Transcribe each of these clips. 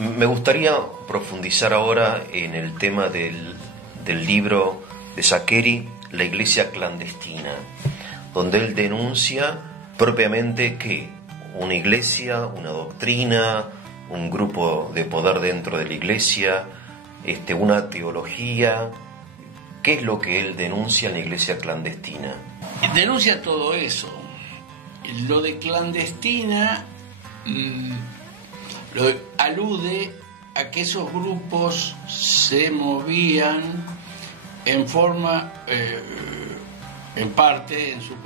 Me gustaría profundizar ahora en el tema del libro de Saccheri, La Iglesia Clandestina, donde él denuncia propiamente que una iglesia, una doctrina, un grupo de poder dentro de la iglesia, una teología. ¿Qué es lo que él denuncia en la iglesia clandestina? Denuncia todo eso. Lo de clandestina alude a que esos grupos se movían en forma, en parte, en su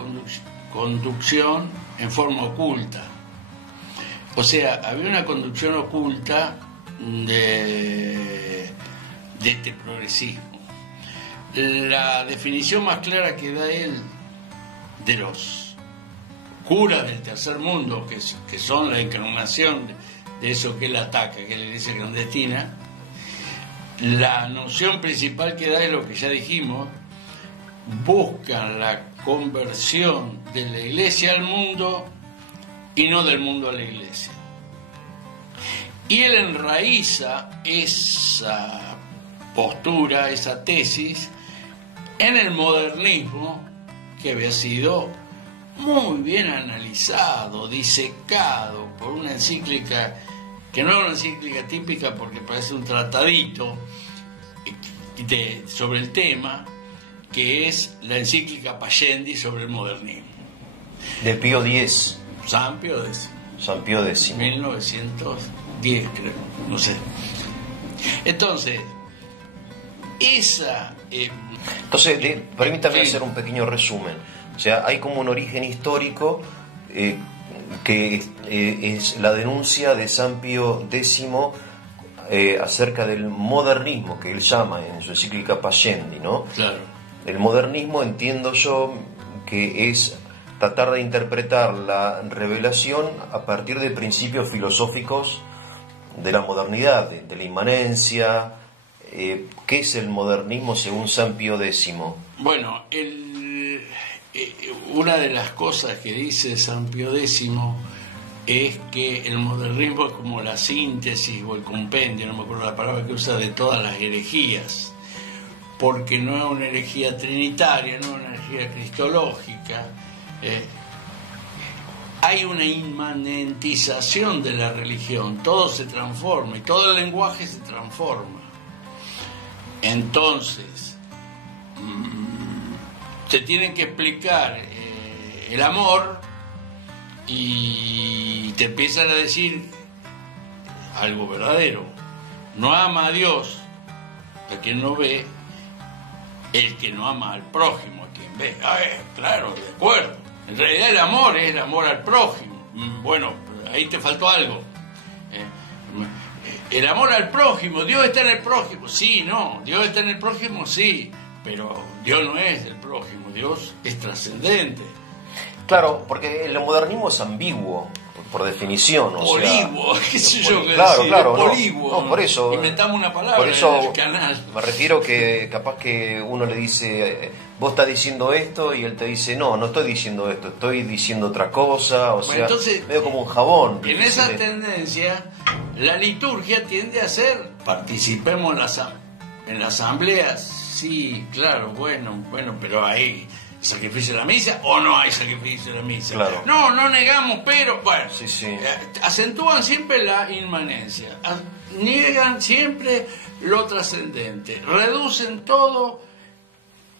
conducción, en forma oculta. O sea, había una conducción oculta de este progresismo. La definición más clara que da él de los curas del tercer mundo, que son la encarnación de eso que él ataca, que es la iglesia clandestina, la noción principal que da es lo que ya dijimos: buscan la conversión de la iglesia al mundo y no del mundo a la iglesia. Y él enraiza esa postura, esa tesis, en el modernismo, que había sido muy bien analizado, disecado por una encíclica que no es una encíclica típica porque parece un tratadito sobre el tema, que es la encíclica Pascendi sobre el modernismo. De Pío X. San Pío X. San Pío X. 1910, creo, no sé. Entonces, permítame sí. hacer un pequeño resumen. O sea, hay como un origen histórico que es la denuncia de San Pío X acerca del modernismo, que él llama en su encíclica Pascendi, ¿no? Claro. El modernismo, entiendo yo, que es tratar de interpretar la revelación a partir de principios filosóficos de la modernidad, de la inmanencia. ¿Qué es el modernismo según San Pío X? Bueno, una de las cosas que dice San Pío X es que el modernismo es como la síntesis o el compendio, no me acuerdo la palabra que usa, de todas las herejías, porque no es una herejía trinitaria, no es una herejía cristológica. Hay una inmanentización de la religión, todo se transforma y todo el lenguaje se transforma. Entonces, te tienen que explicar el amor y te empiezan a decir algo verdadero. No ama a Dios a quien no ve, el que no ama al prójimo a quien ve. Claro, de acuerdo. En realidad el amor es el amor al prójimo. Bueno, ahí te faltó algo. El amor al prójimo, Dios está en el prójimo. Sí, no, Dios está en el prójimo, sí, pero Dios no es el prójimo, Dios es trascendente. Claro, porque el modernismo es ambiguo, por definición. Poliguo, qué sé yo qué claro, decir, claro, poliguo. No, por eso. Inventamos una palabra por eso en el canal. Me refiero que capaz que uno le dice, vos estás diciendo esto, y él te dice, no estoy diciendo esto, estoy diciendo otra cosa, entonces, medio como un jabón. En esa tendencia, la liturgia tiende a ser, participemos en la asamblea, sí, claro, bueno, pero hay sacrificio de la misa o no hay sacrificio de la misa. Claro. No negamos, pero bueno, sí. Acentúan siempre la inmanencia, niegan siempre lo trascendente, reducen todo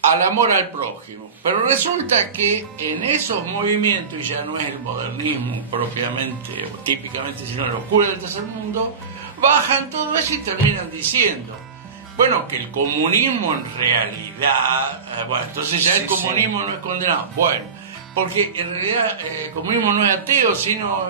al amor al prójimo. Pero resulta que en esos movimientos, y ya no es el modernismo propiamente o típicamente, sino los curas del tercer mundo, bajan todo eso y terminan diciendo, bueno, que el comunismo en realidad, entonces ya el comunismo no es condenado. Bueno, porque en realidad el comunismo no es ateo, sino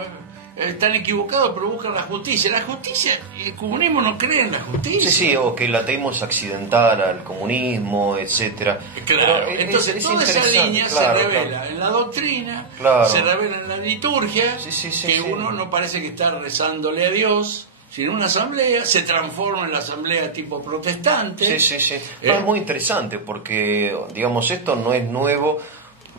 están equivocados, pero buscan la justicia. La justicia, el comunismo no cree en la justicia. Sí, o que el ateísmo es accidental al comunismo, etcétera. Claro, entonces toda esa línea se revela en la doctrina, se revela en la liturgia, que uno no parece que está rezándole a Dios, sino una asamblea, se transforma en la asamblea tipo protestante. Es muy interesante porque, digamos, esto no es nuevo.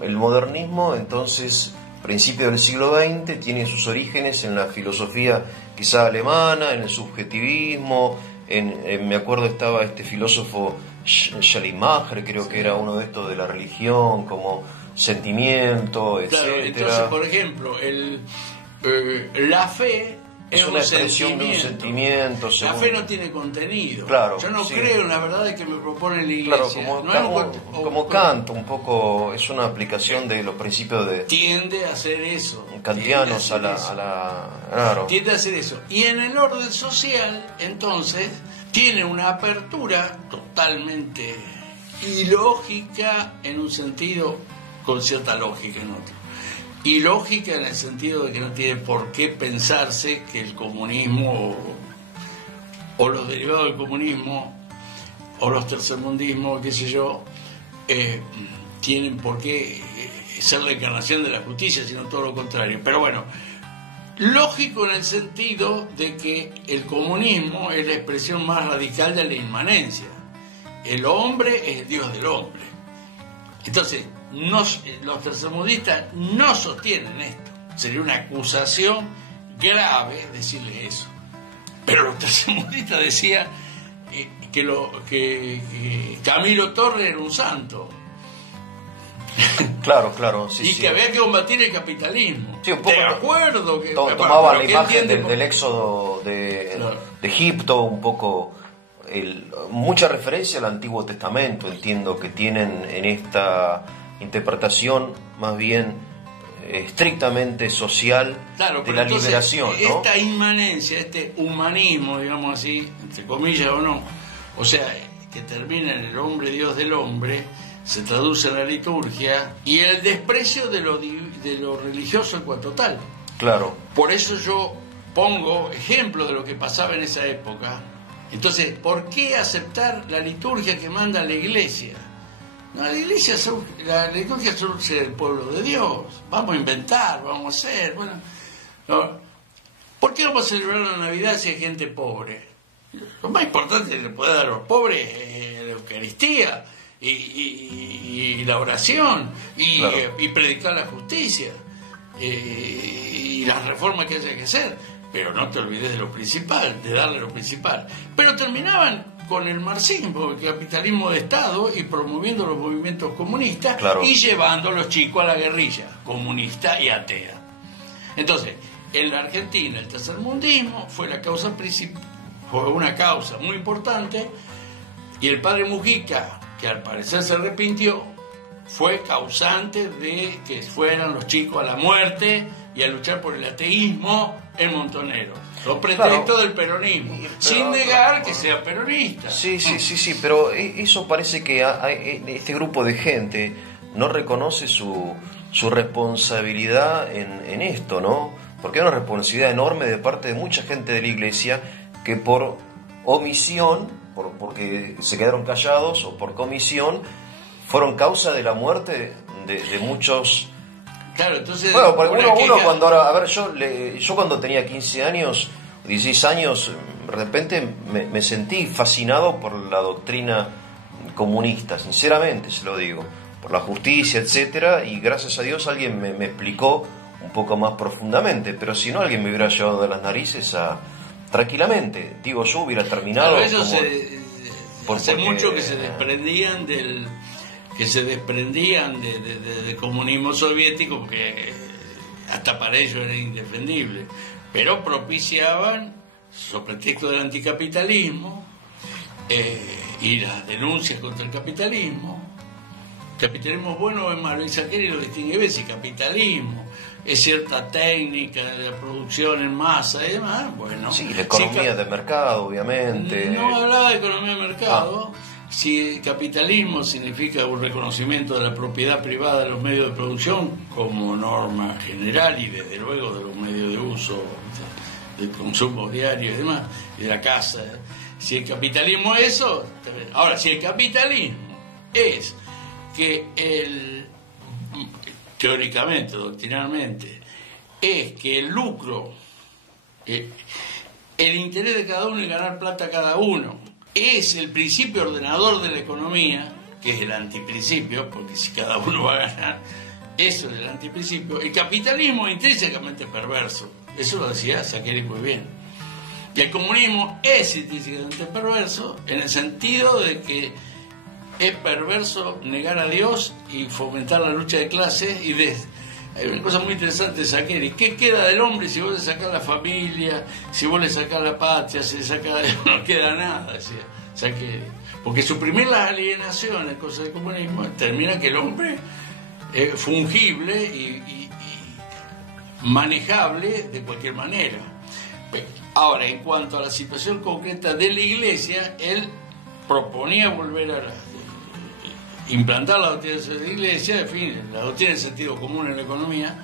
El modernismo, entonces, principios del siglo XX, tiene sus orígenes en la filosofía quizá alemana, en el subjetivismo, me acuerdo estaba este filósofo Schleiermacher, creo que era uno de estos de la religión, como sentimiento, claro, etcétera. entonces, por ejemplo, la fe es una expresión de un sentimiento. La fe no tiene contenido. Claro, yo no creo en la verdad que me propone la Iglesia. Claro, como Kant, un poco, es una aplicación de los principios de... Tiende a hacer eso. Kantianos claro. Tiende a hacer eso. Y en el orden social, entonces, tiene una apertura totalmente ilógica en un sentido, con cierta lógica en otro. Y lógica en el sentido de que no tiene por qué pensarse que el comunismo o los derivados del comunismo o los tercermundismos, qué sé yo, tienen por qué ser la encarnación de la justicia, sino todo lo contrario. Pero bueno, lógico en el sentido de que el comunismo es la expresión más radical de la inmanencia. El hombre es el Dios del hombre. Entonces, los tercermundistas no sostienen esto. Sería una acusación grave decirles eso. Pero los tercermundistas decían que Camilo Torres era un santo. Claro, sí. Y que había que combatir el capitalismo. Sí, un poco. De acuerdo que tomaban la imagen del éxodo de Egipto, un poco. Mucha referencia al Antiguo Testamento, entiendo que tienen en esta interpretación más bien estrictamente social, claro, de la liberación, ¿no? Esta inmanencia, este humanismo, digamos así, entre comillas o no, o sea, que termina en el hombre Dios del hombre, se traduce en la liturgia, y el desprecio de lo religioso en cuanto tal. Claro. Por eso yo pongo ejemplo de lo que pasaba en esa época. Entonces, ¿por qué aceptar la liturgia que manda la Iglesia? No, la liturgia surge del pueblo de Dios. Vamos a inventar, vamos a hacer. Bueno, no. ¿Por qué vamos a celebrar la Navidad si hay gente pobre? Lo más importante que le puede dar a los pobres es la Eucaristía y la oración y predicar la justicia y las reformas que haya que hacer. Pero no te olvides de lo principal, de darle lo principal. Pero terminaban con el marxismo, el capitalismo de Estado, y promoviendo los movimientos comunistas, y llevando a los chicos a la guerrilla comunista y atea. Entonces, en la Argentina el tercermundismo fue una causa muy importante, y el padre Mujica, que al parecer se arrepintió, fue causante de que fueran los chicos a la muerte y a luchar por el ateísmo en Montoneros. Los pretextos del peronismo, sin negar que sea peronista. Sí, pero eso parece que este grupo de gente no reconoce su responsabilidad en esto, ¿no? Porque hay una responsabilidad enorme de parte de mucha gente de la Iglesia que por omisión, porque se quedaron callados, o por comisión, fueron causa de la muerte de muchos. Claro, entonces. Bueno, porque uno cuando ahora. A ver, yo cuando tenía 15 años, 16 años, de repente me sentí fascinado por la doctrina comunista, sinceramente se lo digo, por la justicia, etcétera, y gracias a Dios alguien me explicó un poco más profundamente, pero si no, alguien me hubiera llevado de las narices tranquilamente. Digo, yo hubiera terminado. Claro, hace mucho que se desprendían del comunismo soviético, porque hasta para ellos era indefendible, pero propiciaban, sobre pretexto del anticapitalismo y las denuncias contra el capitalismo. Capitalismo es bueno o es malo, y Saccheri lo distingue bien. Si capitalismo es cierta técnica de la producción en masa y demás, bueno. Sí, la economía de mercado, obviamente. No hablaba de economía de mercado. Si capitalismo significa un reconocimiento de la propiedad privada de los medios de producción como norma general, y desde luego de los medios de uso, de consumo diario y demás, y de la casa. Si el capitalismo es eso, ahora, si el capitalismo es que teóricamente, doctrinalmente, es que el lucro, el interés de cada uno y ganar plata a cada uno, es el principio ordenador de la economía, que es el antiprincipio, porque si cada uno va a ganar, eso es el antiprincipio. El capitalismo es intrínsecamente perverso, eso lo decía Saccheri muy bien. Y el comunismo es intrínsecamente perverso en el sentido de que es perverso negar a Dios y fomentar la lucha de clases. Hay una cosa muy interesante de Saccheri: ¿qué queda del hombre si vos le sacás la familia, si vos le sacás la patria, si le sacás... no queda nada, decía Saccheri. Porque suprimir las alienaciones, cosas del comunismo, termina que el hombre es fungible y manejable de cualquier manera. Ahora, en cuanto a la situación concreta de la Iglesia, él proponía volver a implantar la doctrina de la Iglesia, en fin, la doctrina del sentido común en la economía,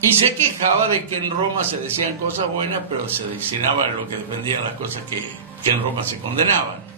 y se quejaba de que en Roma se decían cosas buenas, pero se diccionaban lo que dependían las cosas que en Roma se condenaban.